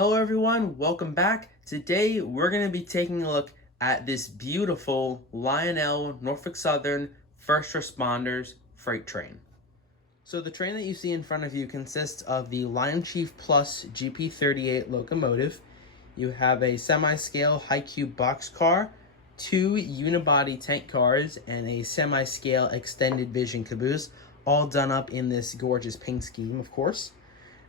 Hello everyone, welcome back. Today we're going to be taking a look at this beautiful Lionel Norfolk Southern First Responders freight train. So the train that you see in front of you consists of the Lion Chief Plus GP38 locomotive. You have a semi-scale high-cube boxcar, two unibody tank cars, and a semi-scale extended vision caboose, all done up in this gorgeous paint scheme, of course.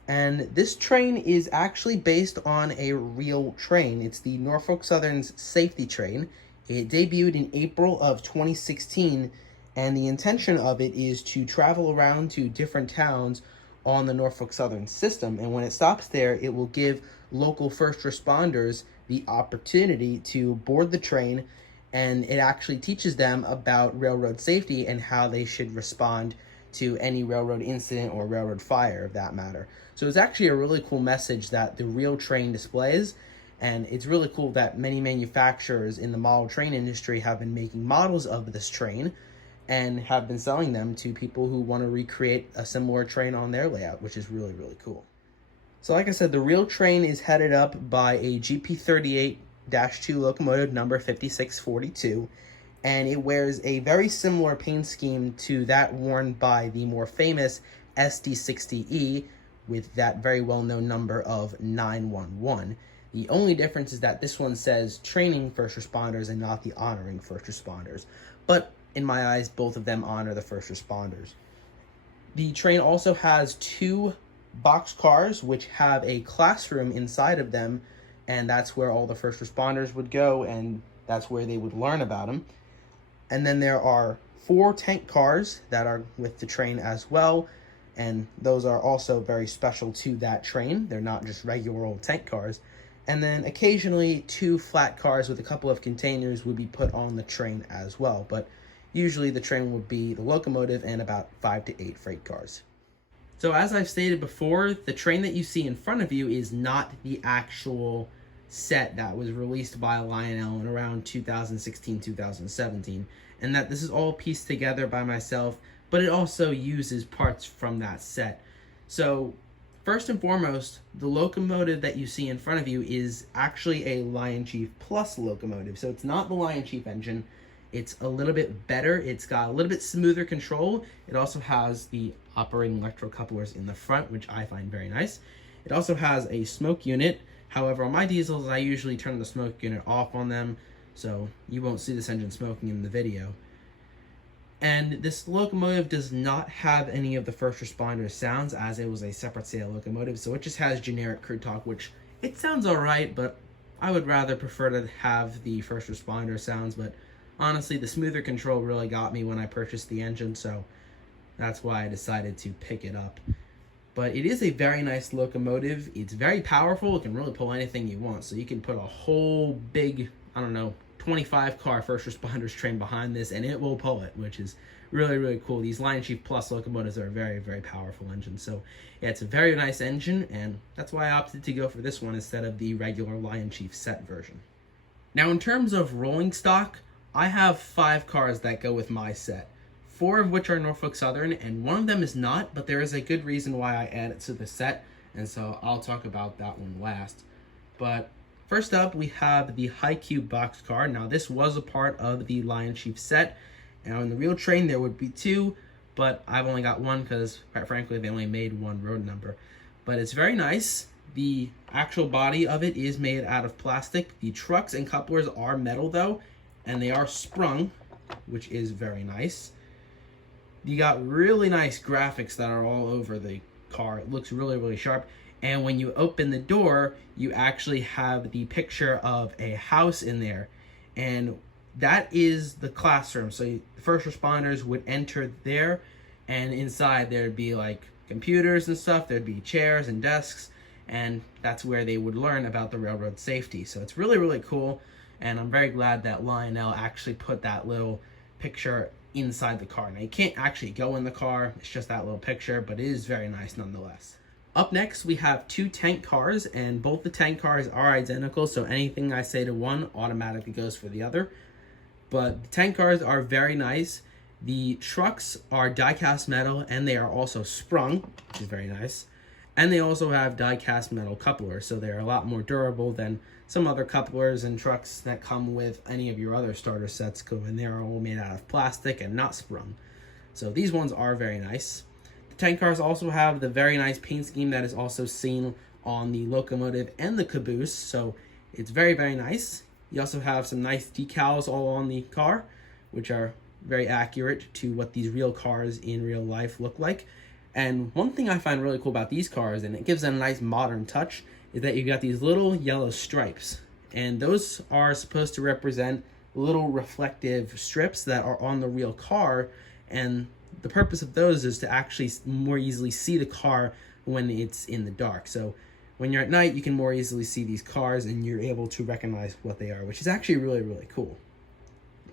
And this train is actually based on a real train. It's the Norfolk Southern's safety train. It debuted in April of 2016, and the intention of it is to travel around to different towns on the Norfolk Southern system. And when it stops there, it will give local first responders the opportunity to board the train, and it actually teaches them about railroad safety and how they should respond to any railroad incident or railroad fire, of that matter. So it's actually a really cool message that the real train displays, and it's really cool that many manufacturers in the model train industry have been making models of this train and have been selling them to people who want to recreate a similar train on their layout, which is really, really cool. So like I said, the real train is headed up by a GP38-2 locomotive number 5642, and it wears a very similar paint scheme to that worn by the more famous SD60E with that very well-known number of 911. The only difference is that this one says training first responders and not the honoring first responders. But in my eyes, both of them honor the first responders. The train also has two box cars which have a classroom inside of them, and that's where all the first responders would go, and that's where they would learn about them. And then there are four tank cars that are with the train as well, and those are also very special to that train. They're not just regular old tank cars. And then occasionally two flat cars with a couple of containers would be put on the train as well, but usually the train would be the locomotive and about 5 to 8 freight cars. So as I've stated before, the train that you see in front of you is not the actual set that was released by Lionel in around 2016-2017, and that this is all pieced together by myself, but it also uses parts from that set. So first and foremost, the locomotive that you see in front of you is actually a Lion Chief Plus locomotive. So it's not the Lion Chief engine. It's a little bit better. It's got a little bit smoother control. It also has the operating electrocouplers in the front, which I find very nice. It also has a smoke unit. However, on my diesels, I usually turn the smoke unit off on them, so you won't see this engine smoking in the video. And this locomotive does not have any of the first responder sounds, as it was a separate sale locomotive, so it just has generic crew talk, which it sounds alright, but I would rather prefer to have the first responder sounds. But honestly, the smoother control really got me when I purchased the engine, so that's why I decided to pick it up. But it is a very nice locomotive. It's very powerful. It can really pull anything you want. So you can put a whole big, 25 car first responders train behind this, and it will pull it, which is really, really cool. These Lion Chief Plus locomotives are a very, very powerful engine. So yeah, it's a very nice engine, and that's why I opted to go for this one instead of the regular Lion Chief set version. Now, in terms of rolling stock, I have 5 cars that go with my set. 4 of which are Norfolk Southern, and 1 of them is not, but there is a good reason why I add it to the set, and so I'll talk about that one last. But first up, we have the high cube boxcar. Now, this was a part of the Lion Chief set. Now, in the real train, there would be 2, but I've only got 1 because, quite frankly, they only made 1 road number. But it's very nice. The actual body of it is made out of plastic. The trucks and couplers are metal, though, and they are sprung, which is very nice. You got really nice graphics that are all over the car. It looks really, really sharp. And when you open the door, you actually have the picture of a house in there. And that is the classroom. So the first responders would enter there, and inside there'd be like computers and stuff. There'd be chairs and desks, and that's where they would learn about the railroad safety. So it's really, really cool. And I'm very glad that Lionel actually put that little picture inside the car. Now, you can't actually go in the car, it's just that little picture, but it is very nice nonetheless. Up next, we have 2 tank cars, and both the tank cars are identical, so anything I say to one automatically goes for the other. But the tank cars are very nice. The trucks are die-cast metal, and they are also sprung, which is very nice. And they also have die-cast metal couplers, so they're a lot more durable than some other couplers and trucks that come with any of your other starter sets, and they're all made out of plastic and not sprung. So these ones are very nice. The tank cars also have the very nice paint scheme that is also seen on the locomotive and the caboose, so it's very, very nice. You also have some nice decals all on the car, which are very accurate to what these real cars in real life look like. And one thing I find really cool about these cars, and it gives them a nice modern touch, is that you've got these little yellow stripes. And those are supposed to represent little reflective strips that are on the real car. And the purpose of those is to actually more easily see the car when it's in the dark. So when you're at night, you can more easily see these cars and you're able to recognize what they are, which is actually really, really cool.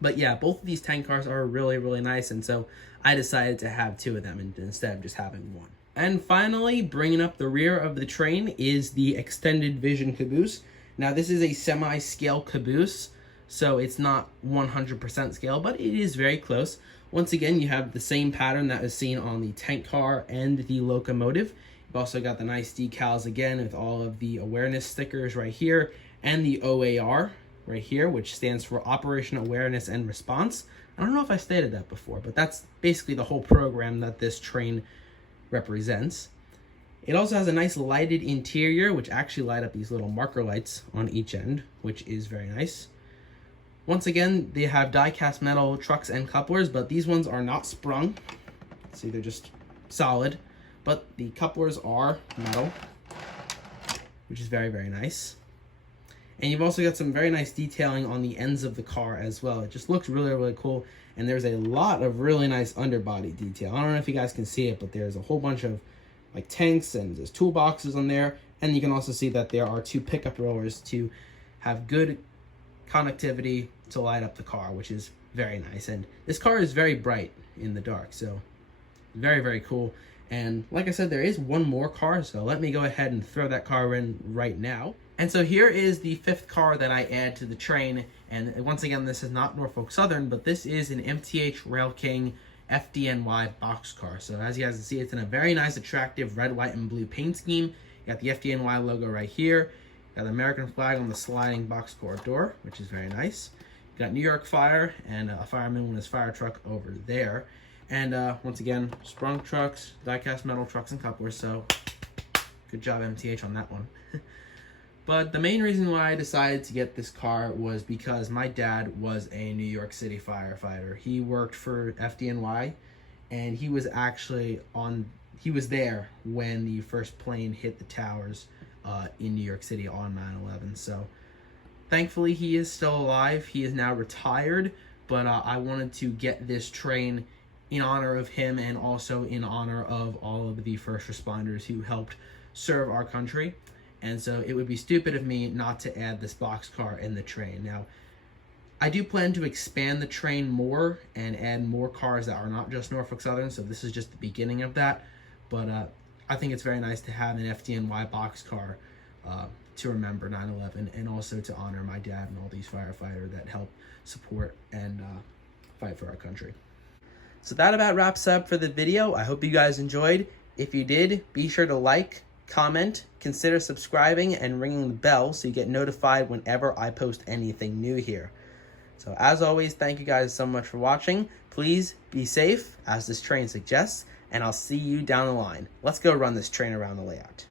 But yeah, both of these tank cars are really, really nice, and so I decided to have two of them instead of just having one. And finally, bringing up the rear of the train is the extended vision caboose. Now, this is a semi-scale caboose, so it's not 100% scale, but it is very close. Once again, you have the same pattern that was seen on the tank car and the locomotive. You've also got the nice decals again with all of the awareness stickers right here and the OAR right here, which stands for Operation Awareness and Response. I don't know if I stated that before, but that's basically the whole program that this train represents. It also has a nice lighted interior, which actually light up these little marker lights on each end, which is very nice. Once again, they have die-cast metal trucks and couplers, but these ones are not sprung. See, they're just solid, but the couplers are metal, which is very, very nice. And you've also got some very nice detailing on the ends of the car as well. It just looks really, really cool. And there's a lot of really nice underbody detail. I don't know if you guys can see it, but there's a whole bunch of like tanks and there's toolboxes on there. And you can also see that there are two pickup rollers to have good connectivity to light up the car, which is very nice. And this car is very bright in the dark, so very, very cool. And like I said, there is one more car, so let me go ahead and throw that car in right now. And so here is the fifth car that I add to the train. And once again, this is not Norfolk Southern, but this is an MTH Rail King FDNY boxcar. So as you guys can see, it's in a very nice, attractive red, white, and blue paint scheme. You got the FDNY logo right here. You got the American flag on the sliding boxcar door, which is very nice. You got New York Fire and a fireman with his fire truck over there. And once again, sprung trucks, die-cast metal trucks, and couplers. So good job, MTH, on that one. But the main reason why I decided to get this car was because my dad was a New York City firefighter. He worked for FDNY, and he was actually there when the first plane hit the towers in New York City on 9/11. So thankfully he is still alive. He is now retired, but I wanted to get this train in honor of him and also in honor of all of the first responders who helped serve our country. And so it would be stupid of me not to add this boxcar in the train. Now, I do plan to expand the train more and add more cars that are not just Norfolk Southern, so this is just the beginning of that. But I think it's very nice to have an FDNY boxcar to remember 9/11 and also to honor my dad and all these firefighters that help support and fight for our country. So that about wraps up for the video. I hope you guys enjoyed. If you did, be sure to like, comment, consider subscribing, and ringing the bell so you get notified whenever I post anything new here. So as always, thank you guys so much for watching. Please be safe, as this train suggests, and I'll see you down the line. Let's go run this train around the layout.